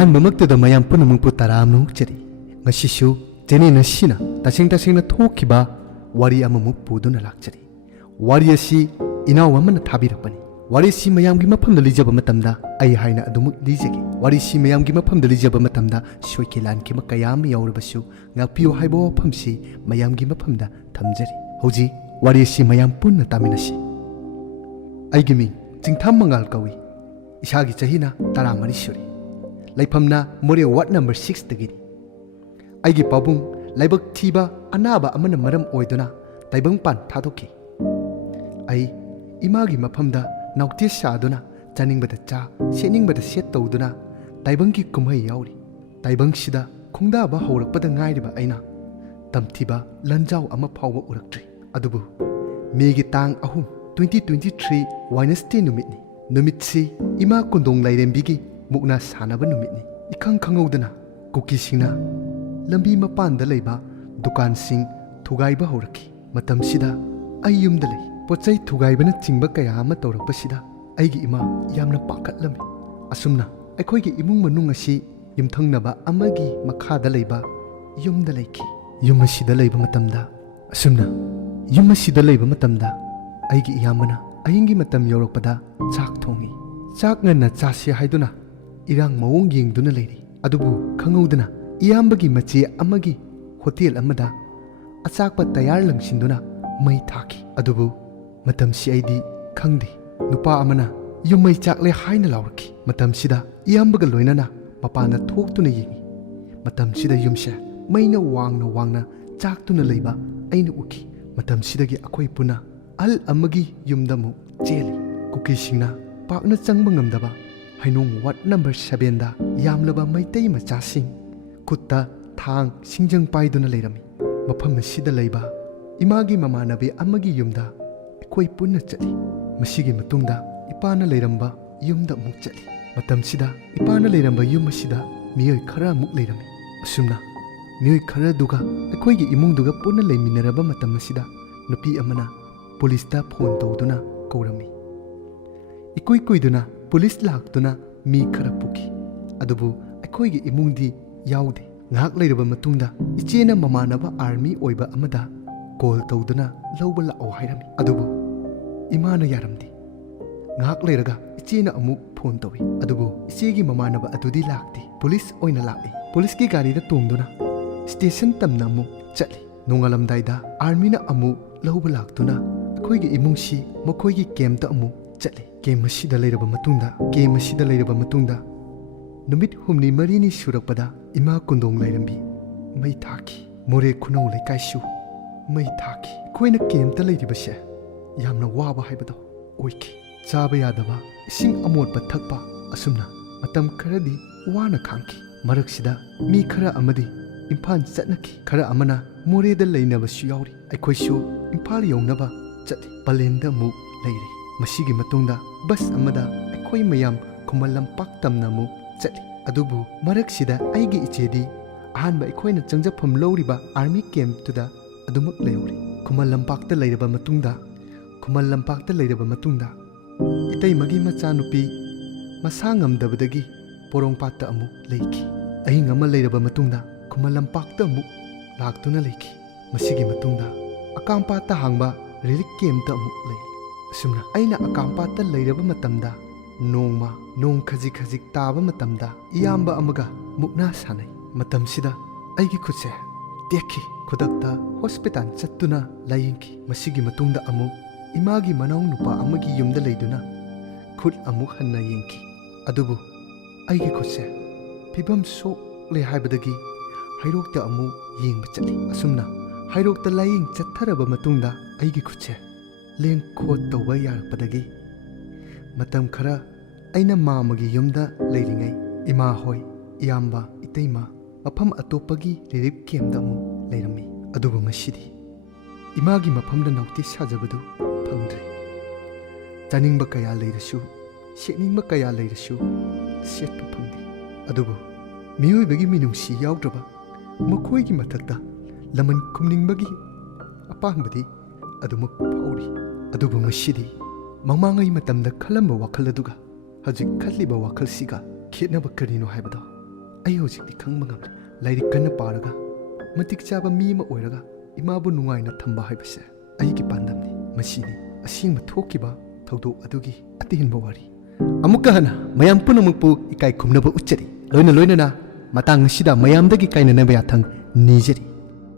ꯑꯍꯥꯟꯕꯃꯛꯇꯗ ꯃꯌꯥꯝ ꯄꯨꯝꯅꯃꯛꯄꯨ ꯇꯔꯥꯝꯅ ꯑꯣꯛꯆꯔꯤ꯫ ꯉꯁꯤꯁꯨ ꯆꯦꯅꯦꯜ ꯑꯁꯤꯅ ꯇꯁꯦꯡꯅ ꯊꯣꯛꯈꯤꯕ ꯋꯥꯔꯤ ꯑꯃꯃꯨꯛ ꯄꯨꯗꯨꯅ ꯂꯥꯛꯆꯔꯤ꯫ ꯋꯥꯔꯤ ꯑꯁꯤ ꯏꯅꯥꯎ ꯑꯃꯅ ꯊꯥꯕꯤꯔꯛꯄꯅꯤ꯫ ꯋꯥꯔꯤꯁꯤ ꯃꯌꯥꯝꯒꯤ ꯃꯐꯝꯗ ꯂꯤꯖꯕ ꯃꯇꯝꯗ ꯑꯩ ꯍꯥꯏꯅ ꯑꯗꯨꯃꯛ ꯂꯤꯖꯒꯦ꯫ ꯋꯥꯔꯤꯁꯤ ꯃꯌꯥꯝꯒꯤ ꯃꯐꯝꯗ ꯂꯤꯖꯕ ꯃꯇꯝꯗ ꯁꯣꯏꯈꯤ ꯂꯥꯟꯈꯤꯕ ꯀꯌꯥ ꯑꯃ ꯌꯥꯎꯔꯕꯁꯨ ꯉꯥꯛꯄꯤꯌꯨ ꯍꯥꯏꯕ ꯋꯥꯐꯝꯁꯤ ꯃꯌꯥꯝꯒꯤ ꯃꯐꯝꯗ ꯊꯝꯖꯔꯤ꯫ ꯍꯧꯖꯤꯛ ꯋꯥꯔꯤ ꯑꯁꯤ ꯃꯌꯥꯝ ꯄꯨꯟꯅ ꯇꯥꯃꯤꯟꯅꯁꯤ꯫ ꯑꯩꯒꯤ ꯃꯤꯡ ꯆꯤꯡꯊꯥꯝ ꯃꯉꯥꯜ ꯀꯧꯏ꯫ ꯏꯁꯥꯒꯤ ꯆꯍꯤꯅ 14 ꯁꯨꯔꯤ꯫ ꯂꯩꯐꯝꯅ ꯃꯣꯔꯦ ꯋꯥꯔꯗ ꯅꯝꯕꯔ 6ꯗꯒꯤꯅꯤ꯫ ꯑꯩꯒꯤ ꯄꯥꯕꯨꯡ ꯂꯥꯏꯕꯛ ꯊꯤꯕ ꯑꯅꯥꯕ ꯑꯃꯅ ꯃꯔꯝ ꯑꯣꯏꯗꯨꯅ ꯇꯥꯏꯕꯪꯄꯥꯟ ꯊꯥꯗꯣꯛꯈꯤ꯫ ꯑꯩ ꯏꯃꯥꯒꯤ ꯃꯐꯝꯗ ꯅꯥꯎꯇꯦ ꯁꯥꯗꯨꯅ ꯆꯥꯅꯤꯡꯕꯗ ꯆꯥ ꯁꯦꯠꯅꯤꯡꯕꯗ ꯁꯦꯠ ꯇꯧꯗꯨꯅ ꯇꯥꯏꯕꯪꯒꯤ ꯀꯨꯝꯍꯩ ꯌꯥꯎꯔꯤ꯫ ꯇꯥꯏꯕꯪꯁꯤꯗ ꯈꯣꯡꯗꯥꯕ ꯍꯧꯔꯛꯄꯗ ꯉꯥꯏꯔꯤꯕ ꯑꯩꯅ ꯇꯝꯊꯤꯕ ꯂꯟꯖꯥꯎ ꯑꯃ ꯐꯥꯎꯕ ꯎꯔꯛꯇ꯭ꯔꯤ꯫ ꯑꯗꯨꯕꯨ ꯃꯦꯒꯤ ꯇꯥꯡ 3, 2023 ꯋꯥꯏꯅꯁꯗꯦ ꯅꯨꯃꯤꯠꯅꯤ꯫ ꯅꯨꯃꯤꯠꯁꯤ ꯏꯃꯥ ꯀꯨꯟꯗꯣꯡ ꯂꯥꯏꯔꯦꯝꯕꯤꯒꯤ ꯃꯨꯛꯅꯥ ꯁꯥꯟꯅꯕ ꯅꯨꯃꯤꯠꯅꯤ꯫ ꯏꯈꯪ ꯈꯪꯍꯧꯗꯅ ꯀꯨꯀꯤꯁꯤꯡꯅ ꯂꯝꯕꯤ ꯃꯄꯥꯟꯗ ꯂꯩꯕ ꯗꯨꯀꯥꯟꯁꯤꯡ ꯊꯨꯒꯥꯏꯕ ꯍꯧꯔꯛꯈꯤ꯫ ꯃꯇꯝꯁꯤꯗ ꯑꯩ ꯌꯨꯝꯗ ꯂꯩ꯫ ꯄꯣꯠꯆꯩ ꯊꯨꯒꯥꯏꯕꯅꯆꯤꯡꯕ ꯀꯌꯥ ꯑꯃ ꯇꯧꯔꯛꯄꯁꯤꯗ ꯑꯩꯒꯤ ꯏꯃꯥ ꯌꯥꯝꯅ ꯄꯥꯈꯠꯂꯝꯃꯤ꯫ ꯑꯁꯨꯝꯅ ꯑꯩꯈꯣꯏꯒꯤ ꯏꯃꯨꯡ ꯃꯅꯨꯡ ꯑꯁꯤ ꯌꯨꯝꯊꯪꯅꯕ ꯑꯃꯒꯤ ꯃꯈꯥꯗ ꯂꯩꯕ ꯌꯨꯝꯗ ꯂꯩꯈꯤ꯫ ꯌꯨꯝ ꯑꯁꯤꯗ ꯂꯩꯕ ꯃꯇꯝꯗ ꯑꯩꯒꯤ ꯏꯌꯥꯝꯕꯅ ꯑꯍꯤꯡꯒꯤ ꯃꯇꯝ ꯌꯧꯔꯛꯄꯗ ꯆꯥꯛ ꯊꯣꯡꯉꯤ꯫ ꯆꯥꯛ ꯉꯟꯅ ꯆꯥꯁꯤ ꯍꯥꯏꯗꯨꯅ ꯏꯔꯥꯡ ꯃꯑꯣꯡ ꯌꯦꯡꯗꯨꯅ ꯂꯩꯔꯤ꯫ ꯑꯗꯨꯕꯨ ꯈꯪꯍꯧꯗꯅ ꯏꯌꯥꯝꯕꯒꯤ ꯃꯆꯦ ꯑꯃꯒꯤ ꯍꯣꯇꯦꯜ ꯑꯃꯗ ꯑꯆꯥꯛꯄ ꯇꯌꯥꯔ ꯂꯪꯁꯤꯟꯗꯨꯅ ꯃꯩ ꯊꯥꯈꯤ꯫ ꯑꯗꯨꯕꯨ ꯃꯇꯝꯁꯤ ꯑꯩꯗꯤ ꯈꯪꯗꯦ꯫ ꯅꯨꯄꯥ ꯑꯃꯅ ꯌꯨꯝ ꯃꯩ ꯆꯥꯛꯂꯦ ꯍꯥꯏꯅ ꯂꯥꯎꯔꯛꯈꯤ꯫ ꯃꯇꯝꯁꯤꯗ ꯏꯌꯥꯝꯕꯒ ꯂꯣꯏꯅꯅ ꯃꯄꯥꯟꯗ ꯊꯣꯛꯇꯨꯅ ꯌꯦꯡꯉꯤ꯫ ꯃꯇꯝꯁꯤꯗ ꯌꯨꯝꯁꯦ ꯃꯩꯅ ꯋꯥꯡꯅ ꯆꯥꯛꯇꯨꯅ ꯂꯩꯕ ꯑꯩꯅ ꯎꯈꯤ꯫ ꯃꯇꯝꯁꯤꯗꯒꯤ ꯑꯩꯈꯣꯏ ꯄꯨꯟꯅ ꯑꯍꯜ ꯑꯃꯒꯤ ꯌꯨꯝꯗ ꯑꯃꯨꯛ ꯆꯦꯜꯂꯤ꯫ ꯀꯨꯀꯤꯁꯤꯡꯅ ꯄꯥꯛꯅ ꯆꯪꯕ ꯉꯝꯗꯕ ꯍꯩꯅꯣꯡ ꯋꯥꯔꯗ ꯅꯝꯕꯔ 7ꯗ ꯌꯥꯝꯂꯕ ꯃꯩꯇꯩ ꯃꯆꯥꯁꯤꯡ ꯈꯨꯠꯇ ꯊꯥꯡ ꯁꯤꯡꯖꯪ ꯄꯥꯏꯗꯨꯅ ꯂꯩꯔꯝꯃꯤ꯫ ꯃꯐꯝ ꯑꯁꯤꯗ ꯂꯩꯕ ꯏꯃꯥꯒꯤ ꯃꯃꯥꯟꯅꯕꯤ ꯑꯃꯒꯤ ꯌꯨꯝꯗ ꯑꯩꯈꯣꯏ ꯄꯨꯟꯅ ꯆꯠꯂꯤ꯫ ꯃꯁꯤꯒꯤ ꯃꯇꯨꯡꯗ ꯏꯄꯥꯅ ꯂꯩꯔꯝꯕ ꯌꯨꯝꯗ ꯑꯃꯨꯛ ꯆꯠꯂꯤ꯫ ꯃꯇꯝꯁꯤꯗ ꯏꯄꯥꯅ ꯂꯩꯔꯝꯕ ꯌꯨꯝ ꯑꯁꯤꯗ ꯃꯤꯑꯣꯏ ꯈꯔ ꯑꯃꯨꯛ ꯂꯩꯔꯝꯃꯤ꯫ ꯑꯁꯨꯝꯅ ꯃꯤꯑꯣꯏ ꯈꯔꯗꯨꯒ ꯑꯩꯈꯣꯏꯒꯤ ꯏꯃꯨꯡꯗꯨꯒ ꯄꯨꯟꯅ ꯂꯩꯃꯤꯟꯅꯔꯕ ꯃꯇꯝ ꯑꯁꯤꯗ ꯅꯨꯄꯤ ꯑꯃꯅ ꯄꯨꯂꯤꯁꯇ ꯐꯣꯟ ꯇꯧꯗꯨꯅ ꯀꯧꯔꯝꯃꯤ꯫ ꯏꯀꯨꯏ ꯀꯨꯏꯗꯨꯅ ꯄꯨꯂꯤꯁ ꯂꯥꯛꯇꯨꯅ ꯃꯤ ꯈꯔ ꯄꯨꯈꯤ꯫ ꯑꯗꯨꯕꯨ ꯑꯩꯈꯣꯏꯒꯤ ꯏꯃꯨꯡꯗꯤ ꯌꯥꯎꯗꯦ꯫ ꯉꯥꯏꯍꯥꯛ ꯂꯩꯔꯕ ꯃꯇꯨꯡꯗ ꯏꯆꯦꯅ ꯃꯃꯥꯟꯅꯕ ꯑꯥꯔꯃꯤ ꯑꯣꯏꯕ ꯑꯃꯗ ꯀꯣꯜ ꯇꯧꯗꯨꯅ ꯂꯧꯕ ꯂꯥꯛꯑꯣ ꯍꯥꯏꯔꯝꯃꯤ꯫ ꯑꯗꯨꯕꯨ ꯏꯃꯥꯅ ꯌꯥꯔꯝꯗꯦ꯫ ꯉꯥꯏꯍꯥꯛ ꯂꯩꯔꯒ ꯏꯆꯦꯅ ꯑꯃꯨꯛ ꯐꯣꯟ ꯇꯧꯏ꯫ ꯑꯗꯨꯕꯨ ꯏꯆꯦꯒꯤ ꯃꯃꯥꯟꯅꯕ ꯑꯗꯨꯗꯤ ꯂꯥꯛꯇꯦ꯫ ꯄꯨꯂꯤꯁ ꯑꯣꯏꯅ ꯂꯥꯛꯏ꯫ ꯄꯨꯂꯤꯁꯀꯤ ꯒꯥꯔꯤꯗ ꯇꯣꯡꯗꯨꯅ ꯁ꯭ꯇꯦꯁꯟ ꯇꯝꯅ ꯑꯃꯨꯛ ꯆꯠꯂꯤ꯫ ꯅꯣꯡꯉꯥꯜꯂꯝꯗꯥꯏꯗ ꯑꯥꯔꯃꯤꯅ ꯑꯃꯨꯛ ꯂꯧꯕ ꯂꯥꯛꯇꯨꯅ ꯑꯩꯈꯣꯏꯒꯤ ꯏꯃꯨꯡꯁꯤ ꯃꯈꯣꯏꯒꯤ ꯀꯦꯝꯞꯇ ꯑꯃꯨꯛ ꯆꯠꯂꯤ꯫ ꯀꯦꯝꯞ ꯑꯁꯤꯗ ꯂꯩꯔꯕ ꯃꯇꯨꯡꯗ ꯅꯨꯃꯤꯠ 7-8 ꯁꯨꯔꯛꯄꯗ ꯏꯃꯥ ꯀꯨꯟꯗꯣꯡ ꯂꯥꯏꯔꯦꯝꯕꯤ ꯃꯩ ꯊꯥꯈꯤ꯫ ꯃꯣꯔꯦ ꯈꯨꯅꯧ ꯂꯩꯀꯥꯏꯁꯨ ꯃꯩ ꯊꯥꯈꯤ꯫ ꯑꯩꯈꯣꯏꯅ ꯀꯦꯝꯞꯇ ꯂꯩꯔꯤꯕꯁꯦ ꯌꯥꯝꯅ ꯋꯥꯕ ꯍꯥꯏꯕꯗꯣ ꯑꯣꯏꯈꯤ꯫ ꯆꯥꯕ ꯌꯥꯗꯕ ꯏꯁꯤꯡ ꯑꯃꯣꯠꯄ ꯊꯛꯄ ꯑꯁꯨꯝꯅ ꯃꯇꯝ ꯈꯔꯗꯤ ꯋꯥꯅ ꯈꯥꯡꯈꯤ꯫ ꯃꯔꯛꯁꯤꯗ ꯃꯤ ꯈꯔ ꯑꯃꯗꯤ ꯏꯝꯐꯥꯜ ꯆꯠꯅꯈꯤ꯫ ꯈꯔ ꯑꯃꯅ ꯃꯣꯔꯦꯗ ꯂꯩꯅꯕꯁꯨ ꯌꯥꯎꯔꯤ꯫ ꯑꯩꯈꯣꯏꯁꯨ ꯏꯝꯐꯥꯜ ꯌꯧꯅꯕ ꯆꯠꯂꯤ꯫ ꯄꯂꯦꯟꯗ ꯑꯃꯨꯛ ꯂꯩꯔꯤ꯫ ꯃꯁꯤꯒꯤ ꯃꯇꯨꯡꯗ ꯕꯁ ꯑꯃꯗ ꯑꯩꯈꯣꯏ ꯃꯌꯥꯝ ꯈꯨꯃꯟ ꯂꯝꯄꯥꯛ ꯇꯝꯅ ꯑꯃꯨꯛ ꯆꯠꯂꯤ꯫ ꯑꯗꯨꯕꯨ ꯃꯔꯛꯁꯤꯗ ꯑꯩꯒꯤ ꯏꯆꯦꯗꯤ ꯑꯍꯥꯟꯕ ꯑꯩꯈꯣꯏꯅ ꯆꯪꯖꯐꯝ ꯂꯧꯔꯤꯕ ꯑꯥꯔꯃꯤ ꯀꯦꯝꯞꯇꯨꯗ ꯑꯗꯨꯃꯛ ꯂꯩꯍꯧꯔꯤ꯫ ꯈꯨꯃꯟ ꯂꯝꯄꯥꯛꯇ ꯂꯩꯔꯕ ꯃꯇꯨꯡꯗ ꯏꯇꯩꯃꯒꯤ ꯃꯆꯥꯅꯨꯄꯤ ꯃꯁꯥ ꯉꯝꯗꯕꯗꯒꯤ ꯄꯣꯔꯣꯝꯄꯥꯠꯇ ꯑꯃꯨꯛ ꯂꯩꯈꯤ꯫ ꯑꯍꯤꯡ ꯑꯃ ꯂꯩꯔꯕ ꯃꯇꯨꯡꯗ ꯈꯨꯃꯟ ꯂꯝꯄꯥꯛꯇ ꯑꯃꯨꯛ ꯂꯥꯛꯇꯨꯅ ꯂꯩꯈꯤ꯫ ꯃꯁꯤꯒꯤ ꯃꯇꯨꯡꯗ ꯑꯀꯥꯝꯄꯥꯠꯇ ꯍꯥꯡꯕ ꯔꯤꯂꯤꯐ ꯀꯦꯝꯞꯇ ꯑꯃꯨꯛ ꯂꯩ꯫ ꯑꯁꯨꯝꯅ ꯑꯩꯅ ꯑꯀꯥꯝꯄꯥꯠꯇ ꯂꯩꯔꯕ ꯃꯇꯝꯗ ꯅꯣꯡꯃ ꯅꯣꯡ ꯈꯖꯤꯛ ꯇꯥꯕ ꯃꯇꯝꯗ ꯏꯌꯥꯝꯕ ꯑꯃꯒ ꯃꯨꯛꯅꯥ ꯁꯥꯟꯅꯩ꯫ ꯃꯇꯝꯁꯤꯗ ꯑꯩꯒꯤ ꯈꯨꯠꯁꯦ ꯇꯦꯛꯈꯤ꯫ ꯈꯨꯗꯛꯇ ꯍꯣꯁꯄꯤꯇꯥꯜ ꯆꯠꯇꯨꯅ ꯂꯥꯌꯦꯡꯈꯤ꯫ ꯃꯁꯤꯒꯤ ꯃꯇꯨꯡꯗ ꯑꯃꯨꯛ ꯏꯃꯥꯒꯤ ꯃꯅꯥꯎ ꯅꯨꯄꯥ ꯑꯃꯒꯤ ꯌꯨꯝꯗ ꯂꯩꯗꯨꯅ ꯈꯨꯠ ꯑꯃꯨꯛ ꯍꯟꯅ ꯌꯦꯡꯈꯤ꯫ ꯑꯗꯨꯕꯨ ꯑꯩꯒꯤ ꯈꯨꯠꯁꯦ ꯐꯤꯕꯝ ꯁꯣꯛꯂꯦ ꯍꯥꯏꯕꯗꯒꯤ ꯍꯩꯔꯣꯛꯇ ꯑꯃꯨꯛ ꯌꯦꯡꯕ ꯆꯠꯂꯤ꯫ ꯑꯁꯨꯝꯅ ꯍꯩꯔꯣꯛꯇ ꯂꯥꯌꯦꯡ ꯆꯠꯊꯔꯕ ꯃꯇꯨꯡꯗ ꯑꯩꯒꯤ ꯈꯨꯠꯁꯦ ꯂꯦꯡ ꯈꯣꯠ ꯇꯧꯕ ꯌꯥꯔꯛꯄꯗꯒꯤ ꯃꯇꯝ ꯈꯔ ꯑꯩꯅ ꯃꯥꯝꯃꯒꯤ ꯌꯨꯝꯗ ꯂꯩꯔꯤꯉꯩ ꯏꯃꯥ ꯍꯣꯏ, ꯏꯌꯥꯝꯕ, ꯏꯇꯩꯃ ꯃꯐꯝ ꯑꯇꯣꯞꯄꯒꯤ ꯔꯤꯂꯤꯐ ꯀꯦꯝꯞꯇ ꯑꯃꯨꯛ ꯂꯩꯔꯝꯃꯤ꯫ ꯑꯗꯨꯕꯨ ꯉꯁꯤꯗꯤ ꯏꯃꯥꯒꯤ ꯃꯐꯝꯗ ꯅꯥꯎꯇꯤ ꯁꯥꯖꯕꯗꯨ ꯐꯪꯗ꯭ꯔꯦ꯫ ꯆꯥꯅꯤꯡꯕ ꯀꯌꯥ ꯂꯩꯔꯁꯨ, ꯁꯦꯠꯅꯤꯡꯕ ꯀꯌꯥ ꯂꯩꯔꯁꯨ ꯁꯦꯠꯄ ꯐꯪꯗꯦ꯫ ꯑꯗꯨꯕꯨ ꯃꯤꯑꯣꯏꯕꯒꯤ ꯃꯤꯅꯨꯡꯁꯤ ꯌꯥꯎꯗ꯭ꯔꯕ ꯃꯈꯣꯏꯒꯤ ꯃꯊꯛꯇ ꯂꯃꯟ ꯈꯨꯝꯅꯤꯡꯕꯒꯤ ꯑꯄꯥꯝꯕꯗꯤ ꯑꯗꯨꯃꯛ ꯐꯥꯎꯔꯤ꯫ ꯑꯗꯨꯕꯨ ꯉꯁꯤꯗꯤ ꯃꯃꯥꯡꯉꯩ ꯃꯇꯝꯗ ꯈꯜꯂꯝꯕ ꯋꯥꯈꯜ ꯑꯗꯨꯒ ꯍꯧꯖꯤꯛ ꯈꯜꯂꯤꯕ ꯋꯥꯈꯜꯁꯤꯒ ꯈꯦꯠꯅꯕ ꯀꯔꯤꯅꯣ ꯍꯥꯏꯕꯗꯣ ꯑꯩ ꯍꯧꯖꯤꯛꯇꯤ ꯈꯪꯕ ꯉꯝꯂꯦ ꯂꯥꯏꯔꯤꯛ ꯀꯟꯅ ꯄꯥꯔꯒ ꯃꯇꯤꯛ ꯆꯥꯕ ꯃꯤ ꯑꯃ ꯑꯣꯏꯔꯒ ꯏꯃꯥꯕꯨ ꯅꯨꯡꯉꯥꯏꯅ ꯊꯝꯕ ꯍꯥꯏꯕꯁꯦ ꯑꯩꯒꯤ ꯄꯥꯟꯗꯝꯅꯤ ꯃꯁꯤꯅꯤ ꯑꯁꯦꯡꯕ ꯊꯣꯛꯈꯤꯕ ꯊꯧꯗꯣꯛ ꯑꯗꯨꯒꯤ ꯑꯇꯦꯟꯕ ꯋꯥꯔꯤ ꯑꯃꯨꯛꯀ ꯍꯟꯅ ꯃꯌꯥꯝ ꯄꯨꯝꯅꯃꯛꯄꯨ ꯏꯀꯥꯏ ꯈꯨꯝꯅꯕ ꯎꯠꯆꯔꯤ ꯂꯣꯏꯅꯅ ꯃꯇꯥꯡ ꯑꯁꯤꯗ ꯃꯌꯥꯝꯗꯒꯤ ꯀꯥꯏꯅꯅꯕ ꯌꯥꯊꯪ ꯅꯤꯖꯔꯤ